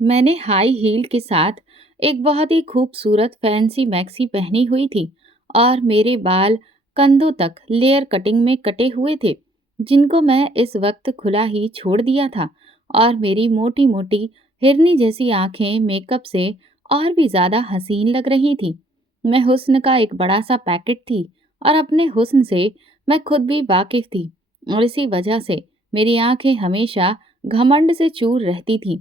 मैंने high heel के साथ एक बहुत ही खूबसूरत फैंसी मैक्सी पहनी हुई थी और मेरे बाल कंधों तक लेयर कटिंग में कटे हुए थे, जिनको मैं इस वक्त खुला ही छोड़ दिया था। और मेरी मोटी मोटी हिरनी जैसी आंखें मेकअप से और भी ज्यादा हसीन लग रही थी। मैं हुस्न का एक बड़ा सा पैकेट थी और अपने हुस्न से मैं खुद भी वाकिफ थी, और इसी वजह से मेरी आंखें हमेशा घमंड से चूर रहती थीं।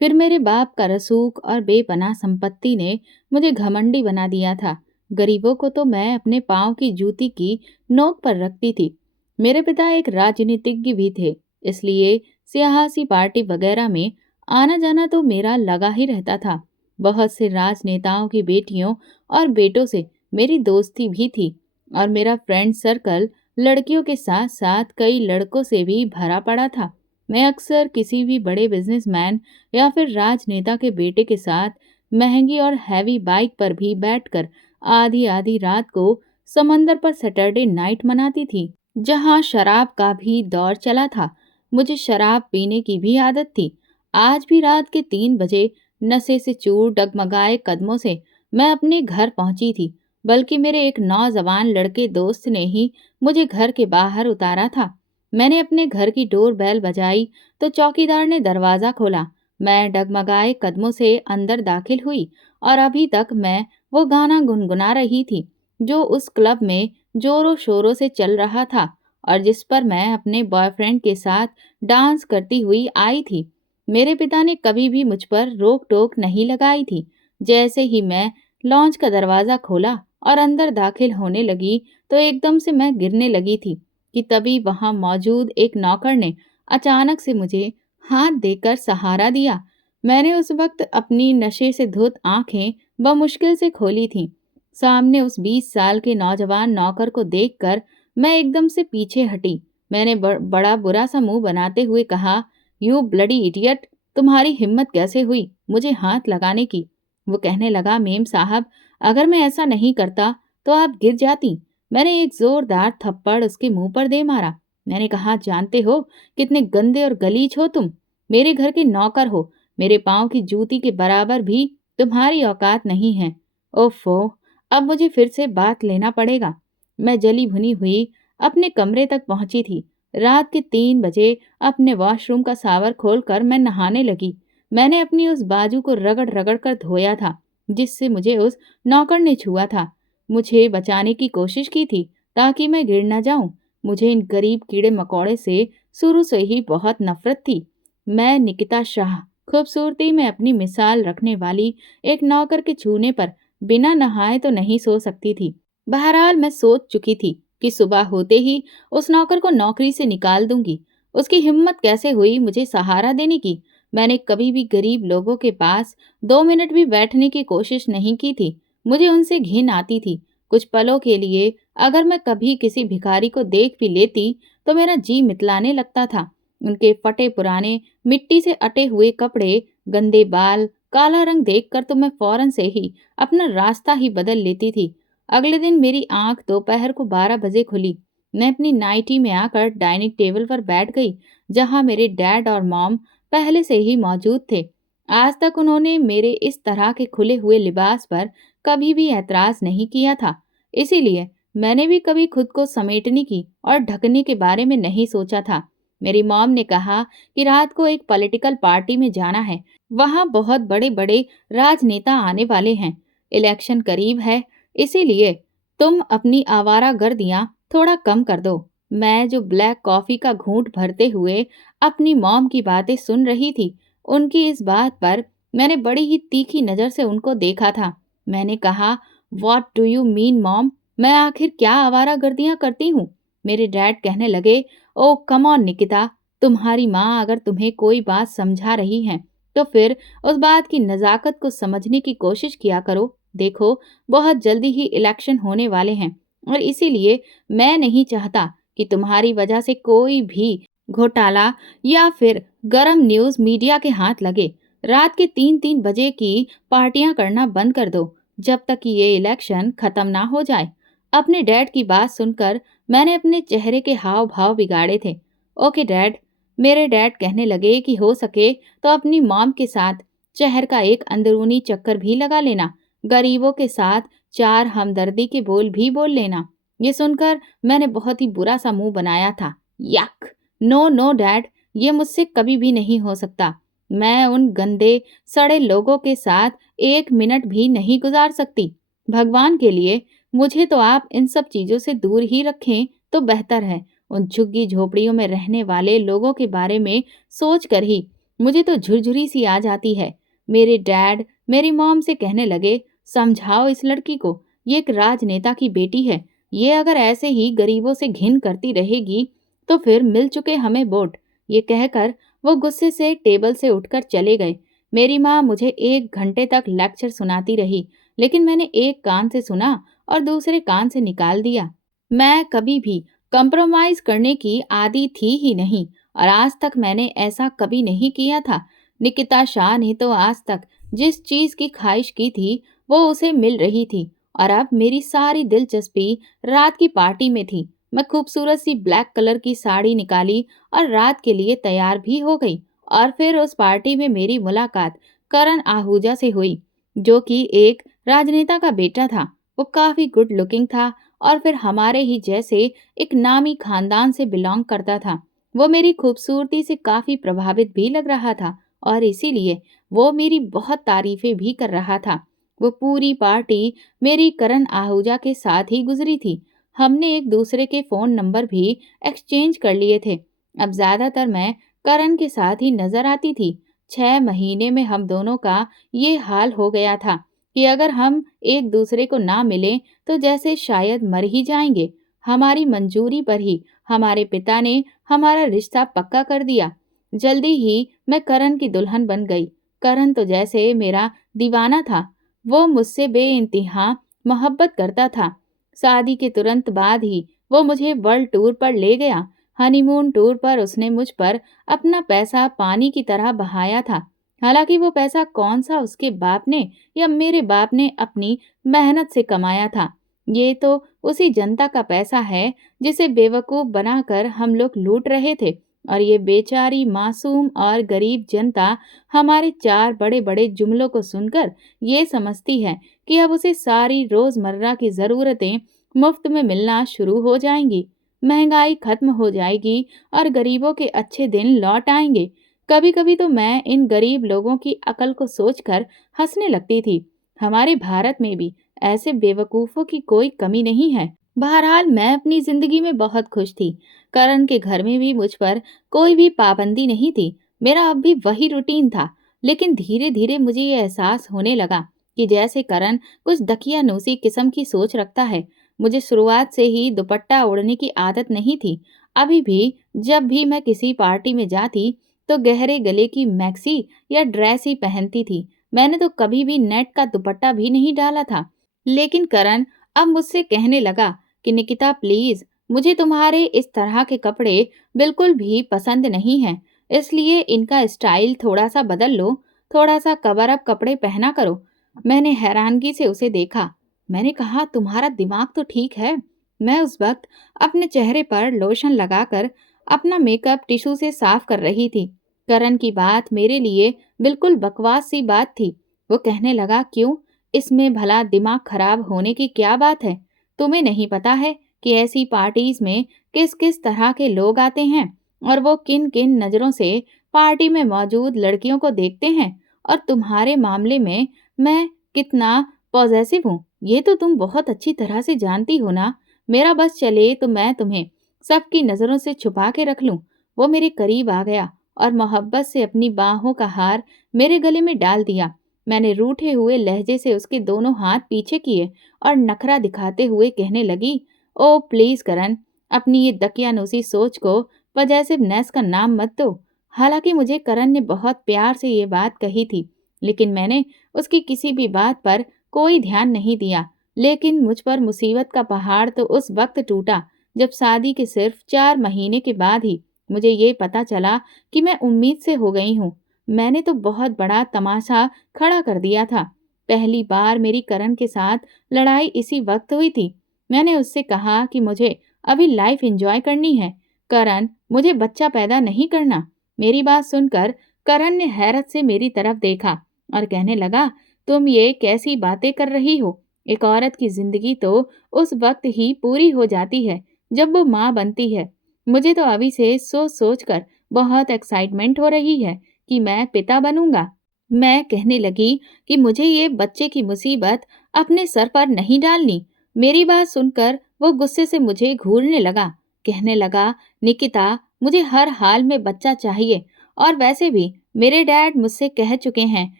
फिर मेरे बाप का रसूख और बेपनाह संपत्ति ने मुझे घमंडी बना दिया था। गरीबों को तो मैं अपने पाँव की जूती की नोक पर रखती थी। मेरे पिता एक राजनीतिज्ञ भी थे, इसलिए सियासी पार्टी वगैरह में आना जाना तो मेरा लगा ही रहता था। बहुत से राजनेताओं की बेटियों और बेटों से मेरी दोस्ती भी थी, और मेरा फ्रेंड सर्कल लड़कियों के साथ साथ कई लड़कों से भी भरा पड़ा था। मैं अक्सर किसी भी बड़े बिजनेसमैन या फिर राजनेता के बेटे के साथ महंगी और हैवी बाइक पर भी बैठकर आधी आधी रात को समंदर पर सैटरडे नाइट मनाती थी, जहां शराब का भी दौर चला था। मुझे शराब पीने की भी आदत थी। आज भी रात के 3 बजे नशे से चूर डगमगाए कदमों से मैं अपने घर पहुंची थी, बल्कि मेरे एक नौजवान लड़के दोस्त ने ही मुझे घर के बाहर उतारा था। मैंने अपने घर की डोर बेल बजाई तो चौकीदार ने दरवाज़ा खोला। मैं डगमगाए कदमों से अंदर दाखिल हुई, और अभी तक मैं वो गाना गुनगुना रही थी जो उस क्लब में जोरों शोरों से चल रहा था और जिस पर मैं अपने बॉयफ्रेंड के साथ डांस करती हुई आई थी। मेरे पिता ने कभी भी मुझ पर रोक टोक नहीं लगाई थी। जैसे ही मैं लॉन्च का दरवाज़ा खोला और अंदर दाखिल होने लगी, तो एकदम से मैं गिरने लगी थी कि तभी वहां मौजूद एक नौकर ने अचानक से मुझे हाथ देकर सहारा दिया। मैंने उस वक्त अपनी नशे से धुत आंखें बमुश्किल से खोली थीं। सामने उस 20 साल के नौजवान नौकर को देखकर मैं एकदम से पीछे हटी। मैंने बड़ा बुरा सा मुंह बनाते हुए कहा, यू ब्लडी इडियट, तुम्हारी हिम्मत कैसे हुई मुझे हाथ लगाने की? वो कहने लगा, मेम साहब, अगर मैं ऐसा नहीं करता तो आप गिर जाती। मैंने एक जोरदार थप्पड़ उसके मुंह पर दे मारा। मैंने कहा, जानते हो कितने गंदे और गलीज हो तुम? मेरे घर के नौकर हो, मेरे पाँव की जूती के बराबर भी तुम्हारी औकात नहीं है। ओफो, अब मुझे फिर से बात लेना पड़ेगा। मैं जली भुनी हुई अपने कमरे तक पहुंची थी। रात के 3 बजे अपने वॉशरूम का सावर खोलकर मैं नहाने लगी। मैंने अपनी उस बाजू को रगड़ रगड़ कर धोया था जिससे मुझे उस नौकर ने छुआ था। मुझे बचाने की कोशिश की थी ताकि मैं गिर न जाऊं। मुझे इन गरीब कीड़े मकोड़े से शुरू से ही बहुत नफरत थी। मैं निकिता शाह, खूबसूरती में अपनी मिसाल रखने वाली एक नौकर के छूने पर बिना नहाए तो नहीं सो सकती थी। बहरहाल मैं सोच चुकी थी कि सुबह होते ही उस नौकर को नौकरी से निकाल दूंगी। उसकी हिम्मत कैसे हुई मुझे सहारा देने की? मैंने कभी भी गरीब लोगों के पास 2 मिनट भी बैठने की कोशिश नहीं की थी। मुझे उनसे घिन आती थी। कुछ पलों के लिए अगर मैं कभी किसी भिखारी को देख भी लेती तो मेरा जी मितलाने लगता था। उनके फटे पुराने मिट्टी से अटे हुए कपड़े, गंदे बाल, काला रंग देखकर तो मैं फौरन से ही अपना रास्ता ही बदल लेती थी। अगले दिन मेरी आंख दोपहर को 12 बजे खुली। मैं अपनी नाइटी में आकर डाइनिंग टेबल पर बैठ गई, जहां मेरे डैड और मॉम पहले से ही मौजूद थे। आज तक उन्होंने मेरे इस तरह के खुले हुए लिबास पर कभी भी ऐतराज नहीं किया था, इसीलिए मैंने भी कभी खुद को समेटने की और ढकने के बारे में नहीं सोचा था। मेरी मॉम ने कहा कि रात को एक पॉलिटिकल पार्टी में जाना है, वहां बहुत बड़े बड़े राजनेता आने वाले हैं, इलेक्शन करीब है, इसीलिए तुम अपनी आवारागर्दियां थोड़ा कम कर दो। मैं जो ब्लैक कॉफी का घूंट भरते हुए अपनी मॉम की बातें सुन रही थी, उनकी इस बात पर मैंने बड़ी ही तीखी नजर से उनको देखा था। मैंने कहा, what do you mean mom? मैं आखिर क्या आवारागर्दियां करती हूँ? मेरे डैड कहने लगे, ओ कम ऑन निकिता, तुम्हारी माँ अगर तुम्हें कोई बात समझा रही है तो फिर उस बात की नज़ाकत को समझने की कोशिश किया करो। देखो, बहुत जल्दी ही इलेक्शन होने वाले हैं, और इसीलिए मैं नहीं चाहता कि तुम्हारी वजह से कोई भी घोटाला या फिर गरम न्यूज़ मीडिया के हाथ लगे। रात के 3-3 बजे की पार्टियां करना बंद कर दो जब तक कि ये इलेक्शन खत्म ना हो जाए। अपने डैड की बात सुनकर मैंने अपने चेहरे के हाव भाव बिगाड़े थे। ओके डैड, मेरे डैड कहने लगे कि हो सके तो अपनी मॉम के साथ शहर का एक अंदरूनी चक्कर भी लगा लेना, गरीबों के साथ चार हमदर्दी के बोल भी बोल लेना। ये सुनकर मैंने बहुत ही बुरा सा मुंह बनाया था। यक! नो नो डैड, ये मुझसे कभी भी नहीं हो सकता। मैं उन गंदे, सड़े लोगों के साथ एक मिनट भी नहीं गुजार सकती। भगवान के लिए मुझे तो आप इन सब चीज़ों से दूर ही रखें तो बेहतर है। उन झुग्गी झोपड़ियों में रहने वाले लोगों के बारे में सोच कर ही मुझे तो झुरझुरी सी आ जाती है। मेरे डैड मेरी मॉम से कहने लगे, समझाओ इस लड़की को, ये एक राजनेता की बेटी है। ये अगर ऐसे ही गरीबों से घिन करती रहेगी तो फिर मिल चुके हमें वोट। ये कहकर वो गुस्से से टेबल से उठकर चले गए। मेरी माँ मुझे 1 घंटे तक लेक्चर सुनाती रही, लेकिन मैंने एक कान से सुना और दूसरे कान से निकाल दिया। मैं कभी भी कंप्रोमाइज करने की आदी थी ही नहीं और आज तक मैंने ऐसा कभी नहीं किया था। निकिता शाह ने तो आज तक जिस चीज की ख्वाहिश की थी वो उसे मिल रही थी और अब मेरी सारी दिलचस्पी रात की पार्टी में थी। मैं खूबसूरत सी ब्लैक कलर की साड़ी निकाली और रात के लिए तैयार भी हो गई और फिर उस पार्टी में मेरी मुलाकात करण आहूजा से हुई, जो कि एक राजनेता का बेटा था। वो काफी गुड लुकिंग था और फिर हमारे ही जैसे एक नामी खानदान से बिलोंग करता था। वो मेरी खूबसूरती से काफी प्रभावित भी लग रहा था और इसीलिए वो मेरी बहुत तारीफें भी कर रहा था। वो पूरी पार्टी मेरी करण आहूजा के साथ ही गुजरी थी। हमने एक दूसरे के फोन नंबर भी एक्सचेंज कर लिए थे। अब ज्यादातर मैं करण के साथ ही नजर आती थी। 6 महीने में हम दोनों का ये हाल हो गया था कि अगर हम एक दूसरे को ना मिलें तो जैसे शायद मर ही जाएंगे। हमारी मंजूरी पर ही हमारे पिता ने हमारा रिश्ता पक्का कर दिया। जल्दी ही मैं करण की दुल्हन बन गई। करण तो जैसे मेरा दीवाना था। वो मुझसे बेइंतहा मोहब्बत करता था। शादी के तुरंत बाद ही वो मुझे वर्ल्ड टूर पर ले गया। हनीमून टूर पर उसने मुझ पर अपना पैसा पानी की तरह बहाया था। हालांकि वो पैसा कौन सा उसके बाप ने या मेरे बाप ने अपनी मेहनत से कमाया था। ये तो उसी जनता का पैसा है जिसे बेवकूफ बनाकर हम लोग लूट रहे थे और ये बेचारी मासूम और गरीब जनता हमारे चार बड़े बड़े जुमलों को सुनकर ये समझती है कि अब उसे सारी रोजमर्रा की जरूरतें मुफ्त में मिलना शुरू हो जाएंगी। महंगाई खत्म हो जाएगी और गरीबों के अच्छे दिन लौट आएंगे। कभी कभी तो मैं इन गरीब लोगों की अकल को सोचकर हंसने लगती थी। हमारे भारत में भी ऐसे बेवकूफों की कोई कमी नहीं है। बहरहाल मैं अपनी जिंदगी में बहुत खुश थी। करण के घर में भी मुझ पर कोई भी पाबंदी नहीं थी। मेरा अब भी वही रूटीन था। लेकिन धीरे धीरे मुझे ये एहसास होने लगा कि जैसे करण कुछ दकियानूसी किस्म की सोच रखता है। मुझे शुरुआत से ही दुपट्टा ओढ़ने की आदत नहीं थी। अभी भी जब भी मैं किसी पार्टी में जाती तो गहरे गले की मैक्सी या ड्रेस ही पहनती थी। मैंने तो कभी भी नेट का दुपट्टा भी नहीं डाला था। लेकिन करण अब मुझसे कहने लगा कि निकिता प्लीज, मुझे तुम्हारे इस तरह के कपड़े बिल्कुल भी पसंद नहीं है, इसलिए इनका स्टाइल थोड़ा सा बदल लो, थोड़ा सा कवर अप कपड़े पहना करो। मैंने हैरानगी से उसे देखा। मैंने कहा, तुम्हारा दिमाग तो ठीक है। मैं उस वक्त अपने चेहरे पर लोशन लगाकर अपना मेकअप टिश्यू से साफ कर रही थी। करण की बात मेरे लिए बिल्कुल बकवास सी बात थी। वो कहने लगा, क्यों, इसमें भला दिमाग खराब होने की क्या बात है? तुम्हें नहीं पता है कि ऐसी पार्टीज में किस किस तरह के लोग आते हैं और वो किन किन नज़रों से पार्टी में मौजूद लड़कियों को देखते हैं? और तुम्हारे मामले में मैं कितना पॉजेसिव हूँ ये तो तुम बहुत अच्छी तरह से जानती हो ना। मेरा बस चले तो मैं तुम्हें सबकी नज़रों से छुपा के रख लूं। वो मेरे करीब आ गया और मोहब्बत से अपनी बाहों का हार मेरे गले में डाल दिया। मैंने रूठे हुए लहजे से उसके दोनों हाथ पीछे किए और नखरा दिखाते हुए कहने लगी, ओ प्लीज करण, अपनी ये दकियानूसी सोच को पजेसिवनेस का नाम मत दो। हालांकि मुझे करण ने बहुत प्यार से ये बात कही थी, लेकिन मैंने उसकी किसी भी बात पर कोई ध्यान नहीं दिया। लेकिन मुझ पर मुसीबत का पहाड़ तो उस वक्त टूटा जब शादी के सिर्फ 4 महीने के बाद ही मुझे ये पता चला कि मैं उम्मीद से हो गई हूँ। मैंने तो बहुत बड़ा तमाशा खड़ा कर दिया था। पहली बार मेरी करण के साथ लड़ाई इसी वक्त हुई थी। मैंने उससे कहा कि मुझे अभी लाइफ एंजॉय करनी है। करण, मुझे बच्चा पैदा नहीं करना। मेरी बात सुनकर करण ने हैरत से मेरी तरफ देखा और कहने लगा, तुम ये कैसी बातें कर रही हो? एक औरत की जिंदगी तो उस वक्त ही पूरी हो जाती है जब वो माँ बनती है। मुझे तो अभी से सोच सोच कर बहुत एक्साइटमेंट हो रही है कि मैं पिता बनूंगा। मैं कहने लगी कि मुझे ये बच्चे की मुसीबत अपने सर पर नहीं डालनी। मेरी बात सुनकर वो गुस्से से मुझे घूरने लगा। कहने लगा, निकिता, मुझे हर हाल में बच्चा चाहिए, और वैसे भी मेरे डैड मुझसे कह चुके हैं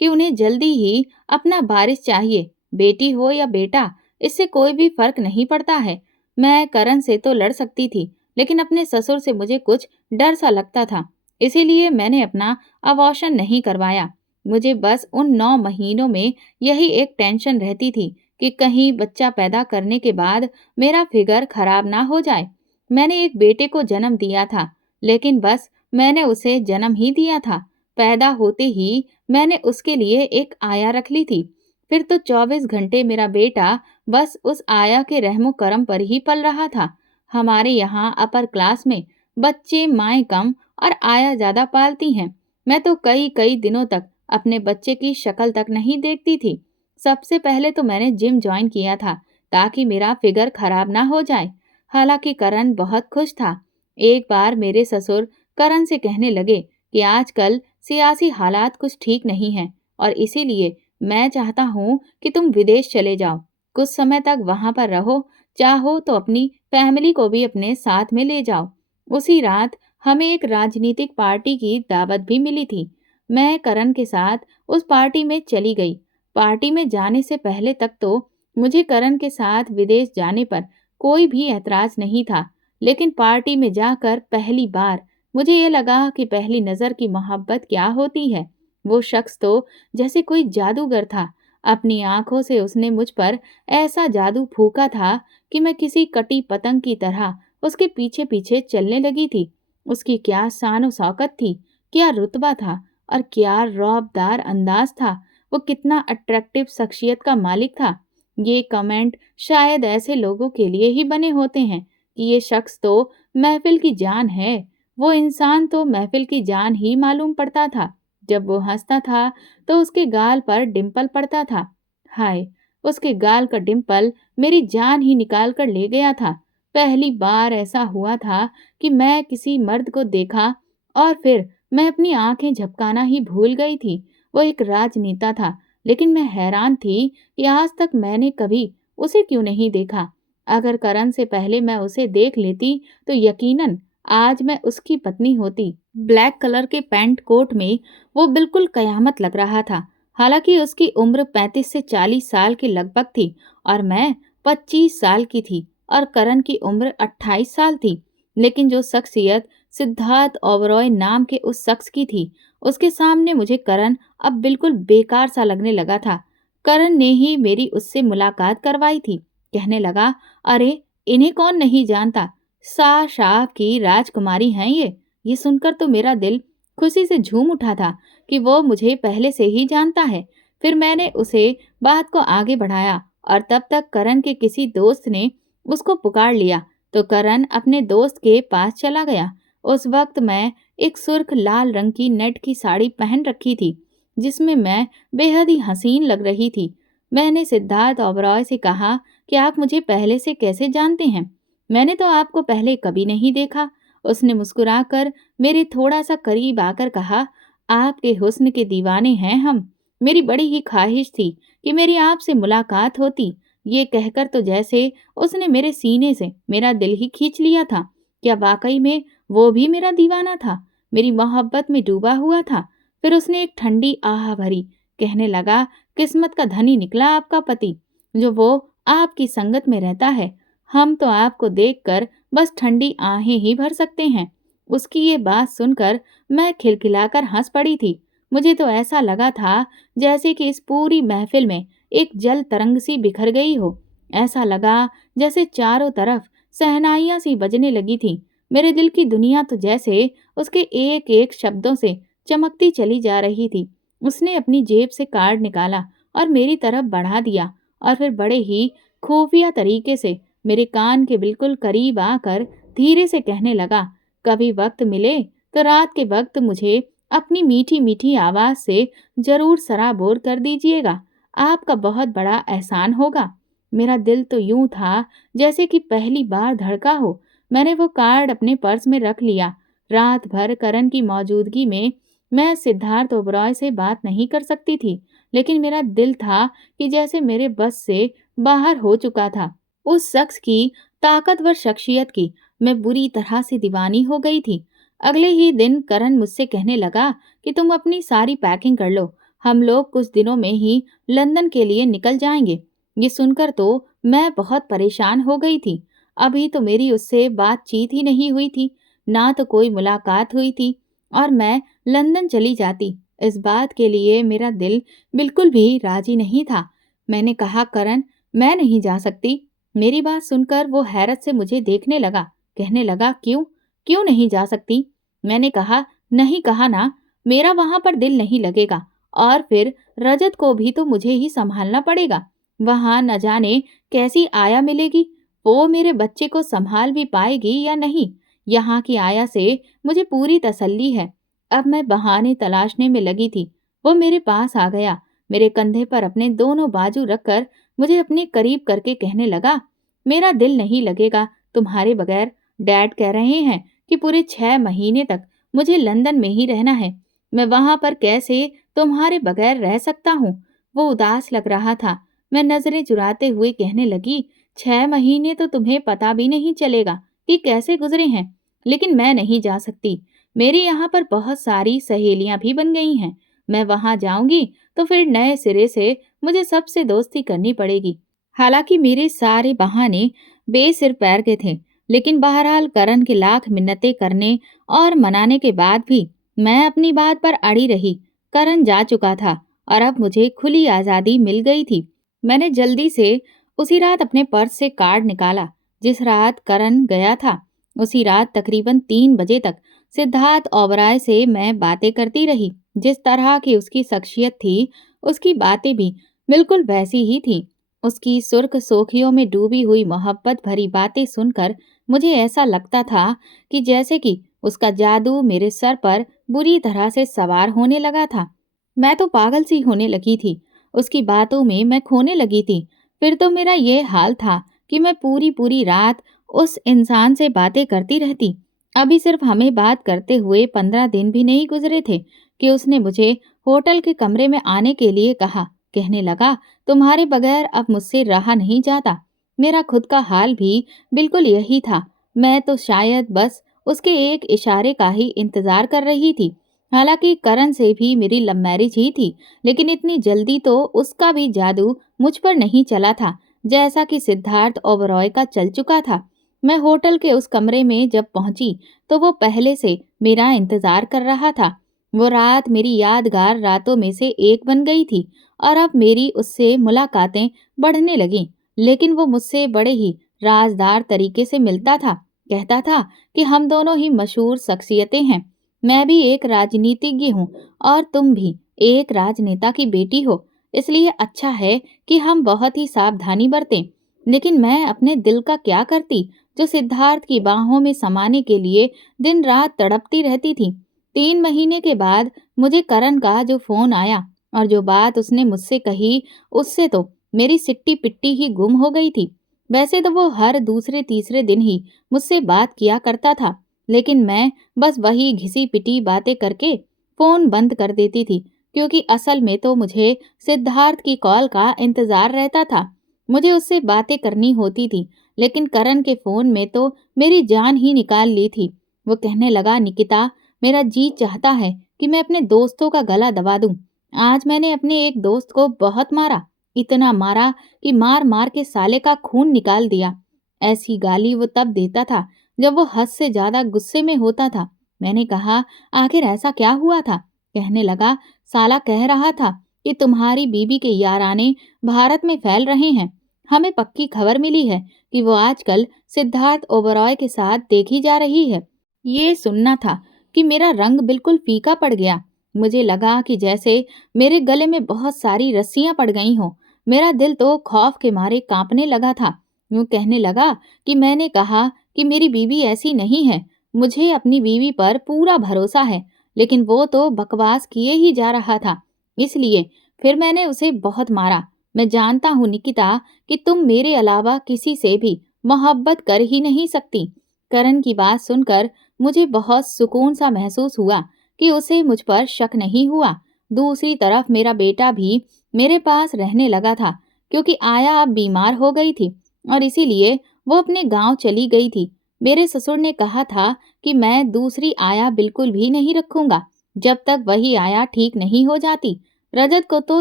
कि उन्हें जल्दी ही अपना वारिस चाहिए। बेटी हो या बेटा, इससे कोई भी फर्क नहीं पड़ता है। मैं करण से तो लड़ सकती थी, लेकिन अपने ससुर से मुझे कुछ डर सा लगता था। इसीलिए मैंने अपना अबॉर्शन नहीं करवाया। मुझे बस उन 9 महीनों में यही एक टेंशन रहती थी कि कहीं बच्चा पैदा करने के बाद मेरा फिगर खराब ना हो जाए। मैंने एक बेटे को जन्म दिया था, लेकिन बस मैंने उसे जन्म ही दिया था। पैदा होते ही मैंने उसके लिए एक आया रख ली थी। फिर तो 24 घंटे मेरा बेटा बस उस आया के रहमो करम पर ही पल रहा था। हमारे यहाँ अपर क्लास में बच्चे माएँ कम और आया ज्यादा पालती हैं। मैं तो कई कई दिनों तक अपने बच्चे की शक्ल तक नहीं देखती थी। सबसे पहले तो मैंने जिम ज्वाइन किया था ताकि मेरा फिगर खराब ना हो जाए। हालांकि करण बहुत खुश था। एक बार मेरे ससुर करण से कहने लगे कि आजकल सियासी हालात कुछ ठीक नहीं हैं, और इसीलिए मैं चाहता हूँ कि तुम विदेश चले जाओ। कुछ समय तक वहां पर रहो, चाहो तो अपनी फैमिली को भी अपने साथ में ले जाओ। उसी रात हमें एक राजनीतिक पार्टी की दावत भी मिली थी। मैं करण के साथ उस पार्टी में चली गई। पार्टी में जाने से पहले तक तो मुझे करण के साथ विदेश जाने पर कोई भी ऐतराज नहीं था, लेकिन पार्टी में जाकर पहली बार मुझे ये लगा कि पहली नजर की मोहब्बत क्या होती है। वो शख्स तो जैसे कोई जादूगर था। अपनी आंखों से उसने मुझ पर ऐसा जादू फूंका था कि मैं किसी कटी पतंग की तरह उसके पीछे पीछे चलने लगी थी। उसकी क्या शान शौकत थी, क्या रुतबा था, और क्या रौबदार अंदाज था। वो कितना अट्रैक्टिव शख्सियत का मालिक था। ये कमेंट शायद ऐसे लोगों के लिए ही बने होते हैं कि ये शख्स तो महफिल की जान है। वो इंसान तो महफिल की जान ही मालूम पड़ता था। जब वो हंसता था तो उसके गाल पर डिंपल पड़ता था। हाय, उसके गाल का डिंपल मेरी जान ही निकाल कर ले गया था। पहली बार ऐसा हुआ था कि मैं किसी मर्द को देखा और फिर मैं अपनी आंखें झपकाना ही भूल गई थी। वो एक राजनेता था, लेकिन मैं हैरान थी कि आज तक मैंने कभी उसे क्यों नहीं देखा। अगर करण से पहले मैं उसे देख लेती तो यकीनन आज मैं उसकी पत्नी होती। ब्लैक कलर के पैंट कोट में वो बिल्कुल कयामत लग रहा था। हालांकि उसकी उम्र 35 से 40 साल के लगभग थी और मैं 25 साल की थी, और करण की उम्र 28 साल थी। लेकिन जो शख्सियत सिद्धार्थ ओबरॉय नाम के उस शख्स की थी, उसके सामने मुझे करण अब बिल्कुल बेकार सा लगने लगा था। करण ने ही मेरी उससे मुलाकात करवाई थी। कहने लगा, अरे, इन्हें कौन नहीं जानता, शाह की राजकुमारी हैं ये। ये सुनकर तो मेरा दिल खुशी से झूम उठा था कि वो मुझे पहले से ही जानता है। फिर मैंने उसे बात को आगे बढ़ाया, और तब तक करण के किसी दोस्त ने उसको पुकार लिया तो करण अपने दोस्त के पास चला गया। उस वक्त मैं एक सुर्ख लाल रंग की नेट की साड़ी पहन रखी थी, जिसमें मैं बेहद ही हसीन लग रही थी। मैंने सिद्धार्थ ओबरॉय से कहा कि आप मुझे पहले से कैसे जानते हैं? मैंने तो आपको पहले कभी नहीं देखा। उसने मुस्कुराकर मेरे थोड़ा सा करीब आकर कहा, आपके हुस्न के दीवाने हैं हम। मेरी बड़ी ही ख्वाहिश थी कि मेरी आपसे मुलाकात होती। ये कहकर तो जैसे उसने मेरे सीने से मेरा दिल ही खींच लिया था। क्या वाकई में वो भी मेरा दीवाना था, मेरी मोहब्बत में डूबा हुआ था? फिर उसने एक ठंडी आह भरी, कहने लगा, किस्मत का धनी निकला आपका पति, जो वो आपकी संगत में रहता है। हम तो आपको देखकर बस ठंडी आहें ही भर सकते हैं। उसकी ये बात सुनकर मैं खिलखिलाकर हंस पड़ी थी। मुझे तो ऐसा लगा था जैसे कि इस पूरी महफिल में एक जल तरंग सी बिखर गई हो। ऐसा लगा जैसे चारों तरफ शहनाइयां सी बजने लगी थी। मेरे दिल की दुनिया तो जैसे उसके एक एक शब्दों से चमकती चली जा रही थी। उसने अपनी जेब से कार्ड निकाला और मेरी तरफ बढ़ा दिया, और फिर बड़े ही खुफिया तरीके से मेरे कान के बिल्कुल करीब आकर धीरे से कहने लगा, कभी वक्त मिले तो रात के वक्त मुझे अपनी मीठी मीठी आवाज से जरूर सराबोर कर दीजिएगा। आपका बहुत बड़ा एहसान होगा। मेरा दिल तो यूं था जैसे कि पहली बार धड़का हो। मैंने वो कार्ड अपने पर्स में रख लिया। रात भर करण की मौजूदगी में मैं सिद्धार्थ ओबरॉय से बात नहीं कर सकती थी, लेकिन मेरा दिल था कि जैसे मेरे बस से बाहर हो चुका था। उस शख्स की ताकतवर शख्सियत की मैं बुरी तरह से दीवानी हो गई थी। अगले ही दिन करण मुझसे कहने लगा कि तुम अपनी सारी पैकिंग कर लो, हम लोग कुछ दिनों में ही लंदन के लिए निकल जाएंगे। ये सुनकर तो मैं बहुत परेशान हो गई थी। अभी तो मेरी उससे बातचीत ही नहीं हुई थी, ना तो कोई मुलाकात हुई थी, और मैं लंदन चली जाती इस बात के लिए मेरा दिल बिल्कुल भी राजी नहीं था। मैंने कहा, करण, मैं नहीं जा सकती। मेरी बात सुनकर वो हैरत से मुझे देखने लगा। कहने लगा, क्यों क्यों नहीं जा सकती? मैंने कहा, नहीं कहा ना, मेरा वहां पर दिल नहीं लगेगा, और फिर रजत को भी तो मुझे ही संभालना पड़ेगा। वहां न जाने कैसी आया मिलेगी, वो मेरे बच्चे को संभाल भी पाएगी या नहीं। यहाँ की आया से मुझे पूरी तसल्ली है। अब मैं बहाने तलाशने में लगी थी। वो मेरे पास आ गया, मेरे कंधे पर अपने दोनों बाजू रखकर मुझे अपने करीब करके कहने लगा, मेरा दिल नहीं लगेगा तुम्हारे बगैर। डैड कह रहे हैं कि पूरे 6 महीने तक मुझे लंदन में ही रहना है। मैं वहां पर कैसे तुम्हारे बगैर रह सकता हूँ? वो उदास लग रहा था। मैं नजरें चुराते हुए कहने लगी, 6 महीने तो तुम्हें पता भी नहीं चलेगा कि कैसे गुजरे हैं। लेकिन मैं नहीं जा सकती। मेरी यहाँ पर बहुत सारी सहेलियां भी बन गई हैं। मैं वहां जाऊंगी तो फिर नए सिरे से मुझे सबसे दोस्ती करनी पड़ेगी। हालांकि मेरे सारे बहाने बेसिर पैर के थे, लेकिन बहरहाल करण के लाख मिन्नतें करने और मनाने के बाद भी मैं अपनी बात पर अड़ी रही। करण जा चुका था और अब मुझे खुली आज़ादी मिल गई थी। मैंने जल्दी से उसी रात अपने पर्स से कार्ड निकाला जिस रात करण गया था। उसी रात तकरीबन 3 बजे तक सिद्धार्थ ओबराय से मैं बातें करती रही। जिस तरह की उसकी शख्सियत थी, उसकी बातें भी बिल्कुल वैसी ही थी। उसकी सुर्ख सोखियों में डूबी हुई मोहब्बत भरी बातें सुनकर मुझे ऐसा लगता था कि जैसे कि उसका जादू मेरे सर पर बुरी तरह से सवार होने लगा था। मैं तो पागल सी होने लगी थी। उसकी बातों में मैं खोने लगी थी। फिर तो मेरा ये हाल था कि मैं पूरी पूरी रात उस इंसान से बातें करती रहती। अभी सिर्फ हमें बात करते हुए 15 दिन भी नहीं गुजरे थे कि उसने मुझे होटल के कमरे में आने के लिए कहा। कहने लगा, तुम्हारे बगैर अब मुझसे रहा नहीं जाता। मेरा खुद का हाल भी बिल्कुल यही था। मैं तो शायद बस उसके एक इशारे का ही इंतजार कर रही थी। हालांकि करण से भी मेरी लव मैरिज ही थी, लेकिन इतनी जल्दी तो उसका भी जादू मुझ पर नहीं चला था जैसा कि सिद्धार्थ ओबरॉय का चल चुका था। मैं होटल के उस कमरे में जब पहुंची तो वो पहले से मेरा इंतजार कर रहा था। वो रात मेरी यादगार रातों में से एक बन गई थी और अब मेरी उससे मुलाकातें बढ़ने लगीं। लेकिन वो मुझसे बड़े ही राजदार तरीके से मिलता था। कहता था कि हम दोनों ही मशहूर शख्सियतें हैं। मैं भी एक राजनीतिज्ञ हूँ और तुम भी एक राजनेता की बेटी हो, इसलिए अच्छा है कि हम बहुत ही सावधानी बरतें। लेकिन मैं अपने दिल का क्या करती, जो सिद्धार्थ की बाहों में समाने के लिए दिन रात तड़पती रहती थी। 3 महीने के बाद मुझे करण का जो फोन आया और जो बात उसने मुझसे कही, उससे तो मेरी सिट्टी पिट्टी ही गुम हो गई थी। वैसे तो वो हर दूसरे तीसरे दिन ही मुझसे बात किया करता था, लेकिन मैं बस वही घिसी पिटी बातें करके फोन बंद कर देती थी, क्योंकि असल में तो मुझे सिद्धार्थ की कॉल का इंतजार रहता था। मुझे उससे बातें करनी होती थी, लेकिन करण के फोन में तो मेरी जान ही निकाल ली थी। वो कहने लगा, निकिता, मेरा जी चाहता है कि मैं अपने दोस्तों का गला दबा दूं। आज मैंने अपने एक दोस्त को बहुत मारा, इतना मारा कि मार मार के साले का खून निकाल दिया। ऐसी गाली वो तब देता था जब वो हद से ज्यादा गुस्से में होता था। मैंने कहा, आखिर ऐसा क्या हुआ था? कहने लगा, साला कह रहा था कि तुम्हारी बीबी के याराने भारत में फैल रहे हैं। हमें पक्की खबर मिली है कि वो आजकल सिद्धार्थ ओबरॉय के साथ देखी जा रही है। ये सुनना था कि मेरा रंग बिल्कुल फीका पड़ गया। मुझे लगा कि जैसे मेरे गले में बहुत सारी रस्सियां पड़ गई हों। मेरा दिल तो खौफ के मारे कांपने लगा था। यूं कहने लगा कि मैंने कहा कि मेरी बीवी ऐसी नहीं है। मुझे अपनी बीवी पर पूरा भरोसा है, लेकिन वो तो बकवास किए ही जा रहा था। इसलिए फिर मैंने उसे बहुत मारा। मैं जानता हूँ निकिता कि तुम मेरे अलावा किसी से भी मोहब्बत कर ही नहीं सकती। करण की बात सुनकर मुझे बहुत सुकून सा महसूस हुआ कि उसे मुझ पर शक नहीं हुआ। दूसरी तरफ मेरा बेटा भी मेरे पास रहने लगा था, क्योंकि आया अब बीमार हो गई थी और इसीलिए वो अपने गांव चली गई थी। मेरे ससुर ने कहा था कि मैं दूसरी आया बिल्कुल भी नहीं रखूंगा जब तक वही आया ठीक नहीं हो जाती। रजत को तो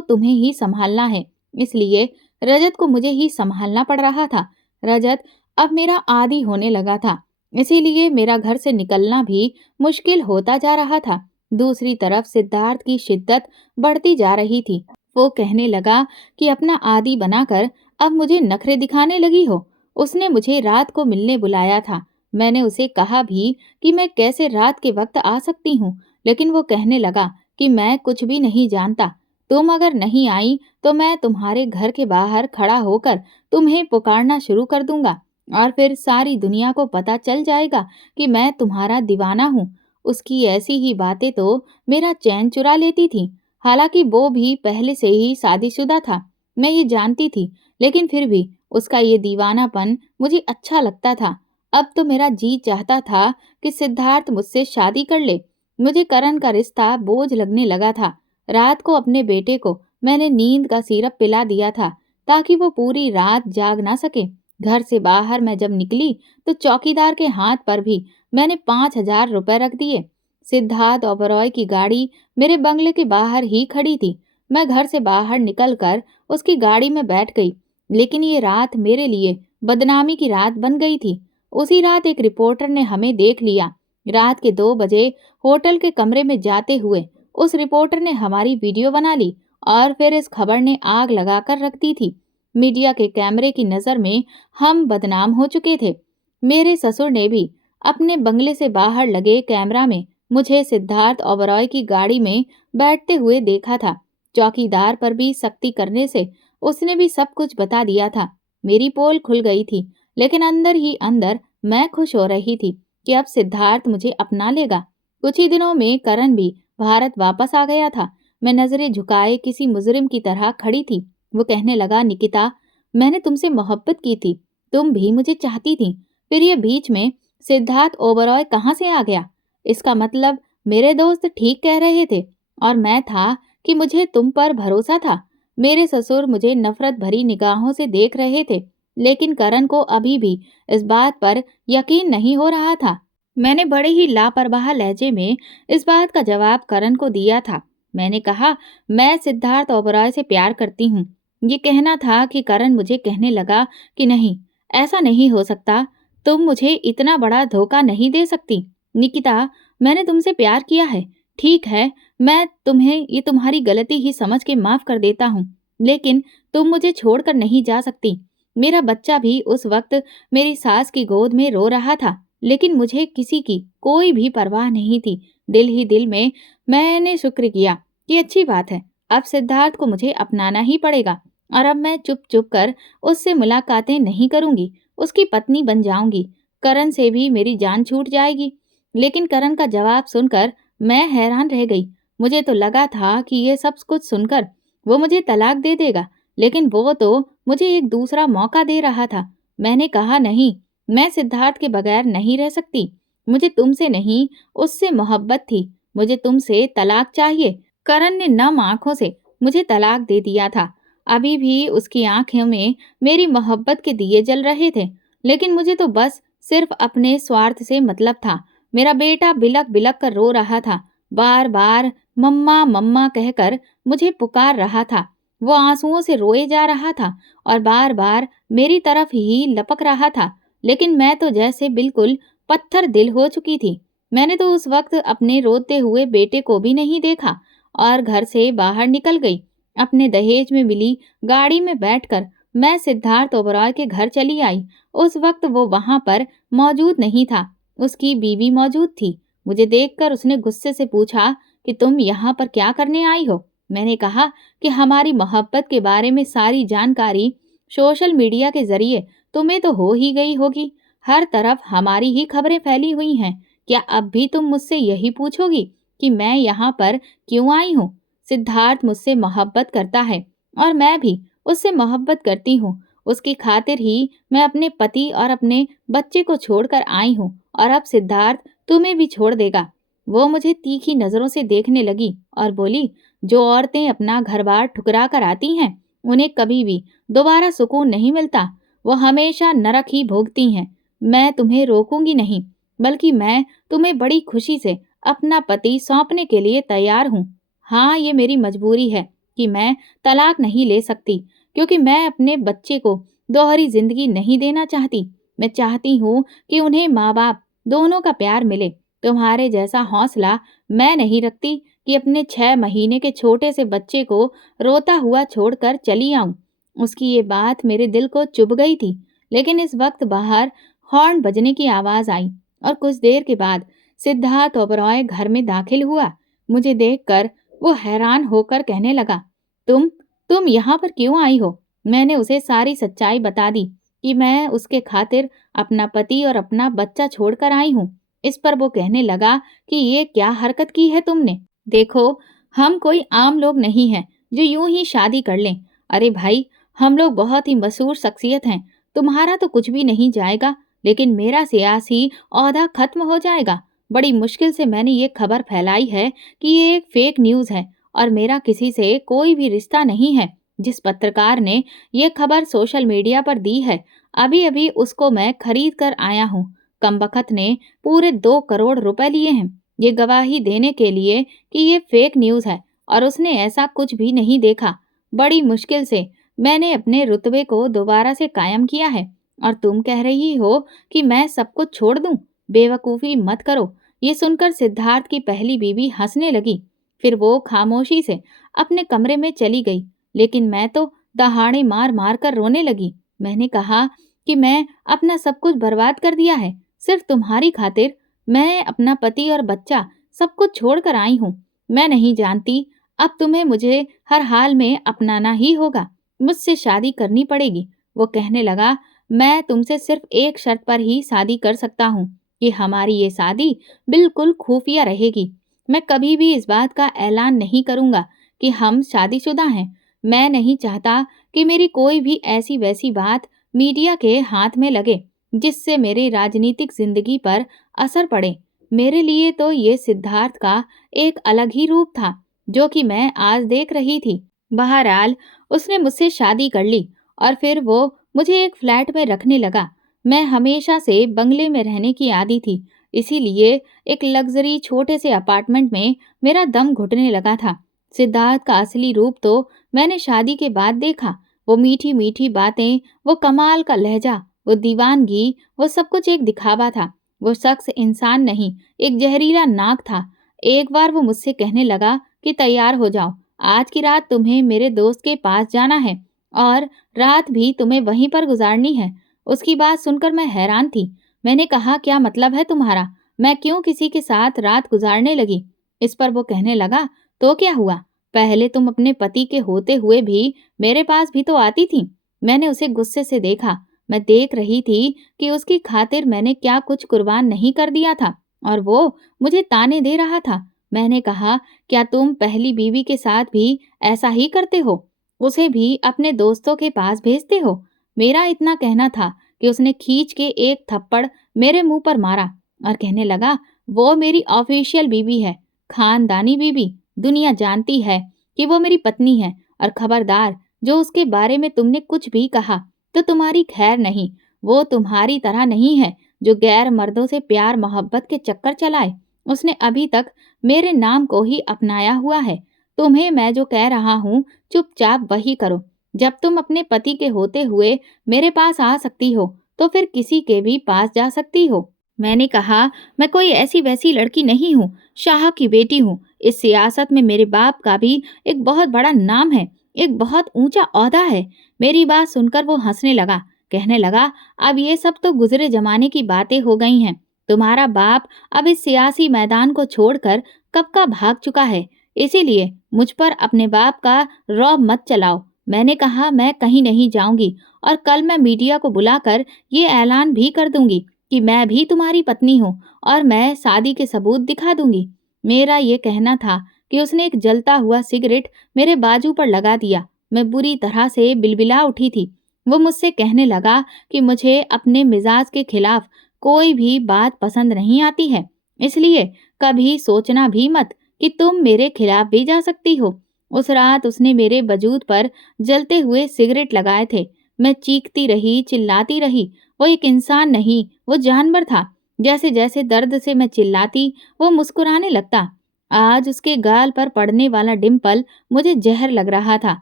तुम्हें ही संभालना है, इसलिए रजत को मुझे ही संभालना पड़ रहा था। रजत अब मेरा आदी होने लगा था, इसीलिए मेरा घर से निकलना भी मुश्किल होता जा रहा था। दूसरी तरफ सिद्धार्थ की शिद्दत बढ़ती जा रही थी। वो कहने लगा कि अपना आदी बनाकर अब मुझे नखरे दिखाने लगी हो। उसने मुझे रात को मिलने बुलाया था। मैंने उसे कहा भी कि मैं कैसे रात के वक्त आ सकती हूँ, लेकिन वो कहने लगा कि मैं कुछ भी नहीं जानता। तुम अगर नहीं आई तो मैं तुम्हारे घर के बाहर खड़ा होकर तुम्हें पुकारना शुरू कर दूंगा और फिर सारी दुनिया को पता चल जाएगा कि मैं तुम्हारा दीवाना हूँ। उसकी ऐसी ही बातें तो मेरा चैन चुरा लेती थी। हालांकि वो भी पहले से ही शादीशुदा था, मैं ये जानती थी, लेकिन फिर भी उसका ये दीवानापन मुझे अच्छा लगता था। अब तो मेरा जी चाहता था कि सिद्धार्थ मुझसे शादी कर ले। मुझे करण का रिश्ता बोझ लगने लगा था। रात को अपने बेटे को मैंने नींद का सिरप पिला दिया था ताकि वो पूरी रात जाग ना सके। घर से बाहर मैं जब निकली तो चौकीदार के हाथ पर भी मैंने 5,000 रुपए रख दिए। सिद्धार्थ ओबरॉय की गाड़ी मेरे बंगले के बाहर ही खड़ी थी। मैं घर से बाहर निकलकर उसकी गाड़ी में बैठ गई। लेकिन ये रात मेरे लिए बदनामी की रात बन गई थी। उसी रात एक रिपोर्टर ने हमें देख लिया। रात के 2 बजे होटल के कमरे में जाते हुए उस रिपोर्टर ने हमारी वीडियो बना ली और फिर इस खबर ने आग लगाकर रख दी थी। मीडिया के कैमरे की नज़र में हम बदनाम हो चुके थे। मेरे ससुर ने भी अपने बंगले से बाहर लगे कैमरा में मुझे सिद्धार्थ ओबरॉय की गाड़ी में बैठते हुए देखा था। चौकीदार पर भी सख्ती करने से उसने भी सब कुछ बता दिया था। मेरी पोल खुल गई थी, लेकिन अंदर ही अंदर मैं खुश हो रही थी कि अब सिद्धार्थ मुझे अपना लेगा। कुछ ही दिनों में करण भी भारत वापस आ गया था। मैं नजरें झुकाए किसी मुजरिम की तरह खड़ी थी। वो कहने लगा, निकिता, मैंने तुमसे मोहब्बत की थी, तुम भी मुझे चाहती थी, फिर ये बीच में सिद्धार्थ ओबरॉय कहाँ से आ गया? इसका मतलब मेरे दोस्त ठीक कह रहे थे और मैं था कि मुझे तुम पर भरोसा था। मेरे ससुर मुझे नफरत भरी निगाहों से देख रहे थे, लेकिन करण को अभी भी इस बात पर यकीन नहीं हो रहा था। मैंने बड़े ही लापरवाह लहजे में इस बात का जवाब करण को दिया था। मैंने कहा, मैं सिद्धार्थ ओबरॉय से प्यार करती हूँ। ये कहना था कि करण मुझे कहने लगा कि नहीं, ऐसा नहीं हो सकता, तुम मुझे इतना बड़ा धोखा नहीं दे सकती। निकिता, मैंने तुमसे प्यार किया है, ठीक है, मैं तुम्हें ये तुम्हारी गलती ही समझ के माफ कर देता हूँ, लेकिन तुम मुझे छोड़कर नहीं जा सकती। मेरा बच्चा भी उस वक्त मेरी सास की गोद में रो रहा था, लेकिन मुझे किसी की कोई भी परवाह नहीं थी। दिल ही दिल में मैंने शुक्र किया कि अच्छी बात है, अब सिद्धार्थ को मुझे अपनाना ही पड़ेगा और अब मैं चुप चुप कर उससे मुलाकातें नहीं करूंगी, उसकी पत्नी बन जाऊंगी। करण से भी मेरी जान छूट जाएगी। लेकिन करण का जवाब सुनकर मैं हैरान रह गई। मुझे तो लगा था कि ये सब कुछ सुनकर वो मुझे तलाक दे देगा, लेकिन वो तो मुझे एक दूसरा मौका दे रहा था। मैंने कहा, नहीं, मैं सिद्धार्थ के बगैर नहीं रह सकती। मुझे तुमसे नहीं, उससे मोहब्बत थी। मुझे तुमसे तलाक चाहिए। करण ने नम आंखों से मुझे तलाक दे दिया था। अभी भी उसकी आंखों में मेरी मोहब्बत के दिए जल रहे थे, लेकिन मुझे तो बस सिर्फ अपने स्वार्थ से मतलब था। मेरा बेटा बिलक बिलक कर रो रहा था, बार बार मम्मा मम्मा कहकर मुझे पुकार रहा था। वो आंसुओं से रोए जा रहा था और बार बार मेरी तरफ ही लपक रहा था, लेकिन मैं तो जैसे बिल्कुल पत्थर दिल हो चुकी थी। मैंने तो उस वक्त अपने रोते हुए बेटे को भी नहीं देखा और घर से बाहर निकल गई। अपने दहेज में मिली गाड़ी में बैठकर मैं सिद्धार्थ ओबरॉय के घर चली आई। उस वक्त वो वहां पर मौजूद नहीं था, उसकी बीवी मौजूद थी। मुझे देखकर उसने गुस्से से पूछा कि तुम यहाँ पर क्या करने आई हो? मैंने कहा कि हमारी मोहब्बत के बारे में सारी जानकारी सोशल मीडिया के जरिए तुम्हें तो हो ही गई होगी। हर तरफ हमारी ही खबरें फैली हुई हैं। क्या अब भी तुम मुझसे यही पूछोगी? कि मैं यहाँ पर क्यों आई हूँ। सिद्धार्थ मुझसे मोहब्बत करता है और मैं भी उससे मोहब्बत करती हूँ। उसकी खातिर ही मैं अपने पति और अपने बच्चे को छोड़कर आई हूँ और अब सिद्धार्थ तुम्हें भी छोड़ देगा। वो मुझे तीखी नजरों से देखने लगी और बोली, जो औरतें अपना घर-बार ठुकरा कर आती हैं, उन्हें कभी भी दोबारा सुकून नहीं मिलता। वो हमेशा नरक ही भोगती हैं। मैं तुम्हें रोकूंगी नहीं, बल्कि मैं तुम्हें बड़ी खुशी से अपना पति सौंपने के लिए तैयार हूँ। हाँ, ये मेरी मजबूरी है कि मैं तलाक नहीं ले सकती, क्योंकि मैं अपने बच्चे को दोहरी जिंदगी नहीं देना चाहती। मैं चाहती हूँ कि उन्हें माँ बाप दोनों का प्यार मिले। तुम्हारे जैसा हौसला मैं नहीं रखती कि अपने 6 महीने के छोटे से बच्चे को रोता हुआ छोड़कर चली आऊं। उसकी ये बात मेरे दिल को चुभ गई थी। लेकिन इस वक्त बाहर हॉर्न बजने की आवाज आई और कुछ देर के बाद सिद्धार्थ ओबरॉय घर में दाखिल हुआ। मुझे देखकर वो हैरान होकर कहने लगा, तुम तुम यहाँ पर क्यों आई हो? मैंने उसे सारी सच्चाई बता दी कि मैं उसके खातिर अपना पति और अपना बच्चा छोड़कर आई हूँ। इस पर वो कहने लगा कि ये क्या हरकत की है तुमने? देखो, हम कोई आम लोग नहीं हैं जो यूं ही शादी कर लें। अरे भाई, हम लोग बहुत ही मशहूर शख्सियत हैं। तुम्हारा तो कुछ भी नहीं जाएगा, लेकिन मेरा सियासी ओहदा खत्म हो जाएगा। बड़ी मुश्किल से मैंने ये खबर फैलाई है कि ये एक फेक न्यूज़ है और मेरा किसी से कोई भी रिश्ता नहीं है। जिस पत्रकार ने ये खबर सोशल मीडिया पर दी है, अभी अभी उसको मैं खरीद कर आया हूँ। कमबख्त ने पूरे 2 करोड़ रुपए लिए हैं ये गवाही देने के लिए कि ये फेक न्यूज़ है और उसने ऐसा कुछ भी नहीं देखा। बड़ी मुश्किल से मैंने अपने रुतबे को दोबारा से कायम किया है और तुम कह रही हो कि मैं सब कुछ छोड़ दूं? बेवकूफ़ी मत करो। ये सुनकर सिद्धार्थ की पहली बीवी हंसने लगी। फिर वो खामोशी से अपने कमरे में चली गई, लेकिन मैं तो दहाड़े मार मार कर रोने लगी। मैंने कहा कि मैं अपना सब कुछ बर्बाद कर दिया है, सिर्फ तुम्हारी खातिर। मैं अपना पति और बच्चा सब कुछ छोड़ कर आई हूँ। मैं नहीं जानती, अब तुम्हें मुझे हर हाल में अपनाना ही होगा। मुझसे शादी करनी पड़ेगी। वो कहने लगा, मैं तुमसे सिर्फ एक शर्त पर ही शादी कर सकता हूँ कि हमारी ये शादी बिल्कुल खुफिया रहेगी। मैं कभी भी इस बात का ऐलान नहीं करूँगा कि हम शादीशुदा हैं। मैं नहीं चाहता कि मेरी कोई भी ऐसी वैसी बात मीडिया के हाथ में लगे, जिससे मेरी राजनीतिक जिंदगी पर असर पड़े। मेरे लिए तो ये सिद्धार्थ का एक अलग ही रूप था, जो कि मैं आज देख रही थी। बहरहाल, उसने मुझसे शादी कर ली और फिर वो मुझे एक फ्लैट में रखने लगा। मैं हमेशा से बंगले में रहने की आदी थी, इसीलिए एक लग्जरी छोटे से अपार्टमेंट में मेरा दम घुटने लगा था। सिद्धार्थ का असली रूप तो मैंने शादी के बाद देखा। वो मीठी मीठी बातें, वो कमाल का लहजा, वो दीवानगी, वो सब कुछ एक दिखावा था। वो शख्स इंसान नहीं, एक जहरीला नाग था। एक बार वो मुझसे कहने लगा कि तैयार हो जाओ, आज की रात तुम्हें मेरे दोस्त के पास जाना है और रात भी तुम्हें वहीं पर गुजारनी है। उसकी बात सुनकर मैं हैरान थी। मैंने कहा, क्या मतलब है तुम्हारा? मैं क्यों किसी के साथ रात गुजारने लगी? इस पर वो कहने लगा, तो क्या हुआ? पहले तुम अपने पति के होते हुए भी मेरे पास भी तो आती थी। मैंने उसे गुस्से से देखा। मैं देख रही थी कि उसकी खातिर मैंने क्या कुछ कुर्बान नहीं कर दिया था और वो मुझे ताने दे रहा था। मैंने कहा, क्या तुम पहली बीवी के साथ भी ऐसा ही करते हो? उसे भी अपने दोस्तों के पास भेजते हो? मेरा इतना कहना था कि उसने खींच के एक थप्पड़ मेरे मुंह पर मारा और कहने लगा, वो मेरी ऑफिशियल बीवी है, खानदानी बीवी। दुनिया जानती है कि वो मेरी पत्नी है और खबरदार, जो उसके बारे में तुमने कुछ भी कहा तो तुम्हारी खैर नहीं। वो तुम्हारी तरह नहीं है जो गैर मर्दों से प्यार मोहब्बत के चक्कर चलाए। उसने अभी तक मेरे नाम को ही अपनाया हुआ है। तुम्हें मैं जो कह रहा हूँ, चुपचाप वही करो। जब तुम अपने पति के होते हुए मेरे पास आ सकती हो, तो फिर किसी के भी पास जा सकती हो। मैंने कहा, मैं कोई ऐसी वैसी लड़की नहीं हूँ, शाह की बेटी हूँ। इस सियासत में मेरे बाप का भी एक बहुत बड़ा नाम है, एक बहुत ऊंचा ओहदा है। मेरी बात सुनकर वो हंसने लगा, कहने लगा, अब ये सब तो गुजरे जमाने की बातें हो गई हैं। तुम्हारा बाप अब इस सियासी मैदान को छोड़कर कब का भाग चुका है। इसीलिए मुझ पर अपने बाप का रौब मत चलाओ। मैंने कहा, मैं कहीं नहीं जाऊंगी और कल मैं मीडिया को बुलाकर ये ऐलान भी कर दूंगी कि मैं भी तुम्हारी पत्नी हूँ और मैं शादी के सबूत दिखा दूंगी। मेरा ये कहना था कि उसने एक जलता हुआ सिगरेट मेरे बाजू पर लगा दिया। मैं बुरी तरह से बिलबिला उठी थी। वो मुझसे कहने लगा कि मुझे अपने मिजाज के खिलाफ कोई भी बात पसंद नहीं आती है, इसलिए कभी सोचना भी मत कि तुम मेरे खिलाफ भी जा सकती हो। उस रात उसने मेरे वजूद पर जलते हुए सिगरेट लगाए थे। मैं चीखती रही, चिल्लाती रही। वो एक इंसान नहीं, वो जानवर था। जैसे जैसे दर्द से मैं चिल्लाती, वो मुस्कुराने लगता। आज उसके गाल पर पड़ने वाला डिंपल मुझे जहर लग रहा था।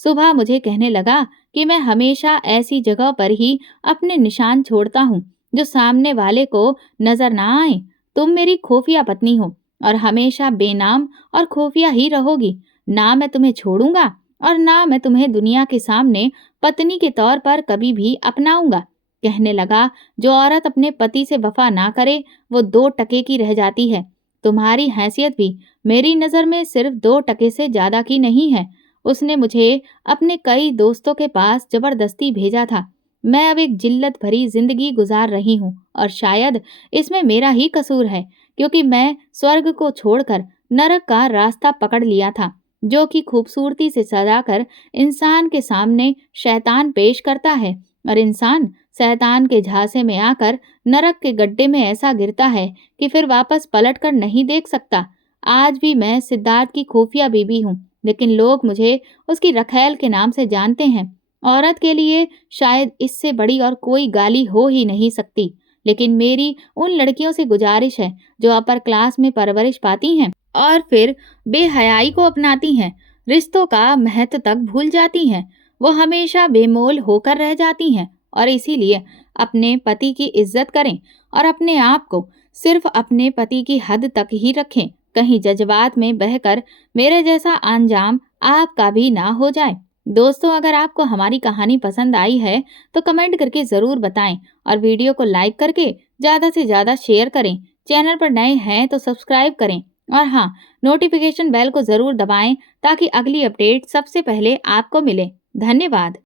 सुबह मुझे कहने लगा कि मैं हमेशा ऐसी जगह पर ही अपने निशान छोड़ता हूँ जो सामने वाले को नजर ना आए। तुम मेरी खुफिया पत्नी हो और हमेशा बेनाम और खुफिया ही रहोगी। ना मैं तुम्हें छोड़ूंगा और ना मैं तुम्हें दुनिया के सामने पत्नी के तौर पर कभी भी अपनाऊंगा। कहने लगा, जो औरत अपने पति से वफा ना करे वो 2 टके की रह जाती है। तुम्हारी हैसियत भी मेरी नज़र में सिर्फ 2 टके से ज्यादा की नहीं है। उसने मुझे अपने कई दोस्तों के पास जबरदस्ती भेजा था। मैं अब एक जिल्लत भरी जिंदगी गुजार रही हूँ और शायद इसमें मेरा ही कसूर है, क्योंकि मैं स्वर्ग को छोड़कर नरक का रास्ता पकड़ लिया था, जो कि खूबसूरती से सजाकर इंसान के सामने शैतान पेश करता है, और इंसान शैतान के झांसे में आकर नरक के गड्ढे में ऐसा गिरता है कि फिर वापस पलट कर नहीं देख सकता। आज भी मैं सिद्धार्थ की खुफिया बीबी हूँ, लेकिन लोग मुझे उसकी रखैल के नाम से जानते हैं। औरत के लिए शायद इससे बड़ी और कोई गाली हो ही नहीं सकती, लेकिन मेरी उन लड़कियों से गुजारिश है जो अपर क्लास में परवरिश पाती हैं और फिर बेहयाई को अपनाती हैं, रिश्तों का महत्व तक भूल जाती हैं। वो हमेशा बेमोल होकर रह जाती हैं और इसीलिए अपने पति की इज्जत करें और अपने आप को सिर्फ अपने पति की हद तक ही रखें। कहीं जज्बात में बहकर मेरे जैसा अंजाम आपका भी ना हो जाए। दोस्तों, अगर आपको हमारी कहानी पसंद आई है तो कमेंट करके ज़रूर बताएं और वीडियो को लाइक करके ज़्यादा से ज़्यादा शेयर करें। चैनल पर नए हैं तो सब्सक्राइब करें और हाँ, नोटिफिकेशन बेल को ज़रूर दबाएं ताकि अगली अपडेट सबसे पहले आपको मिले। धन्यवाद।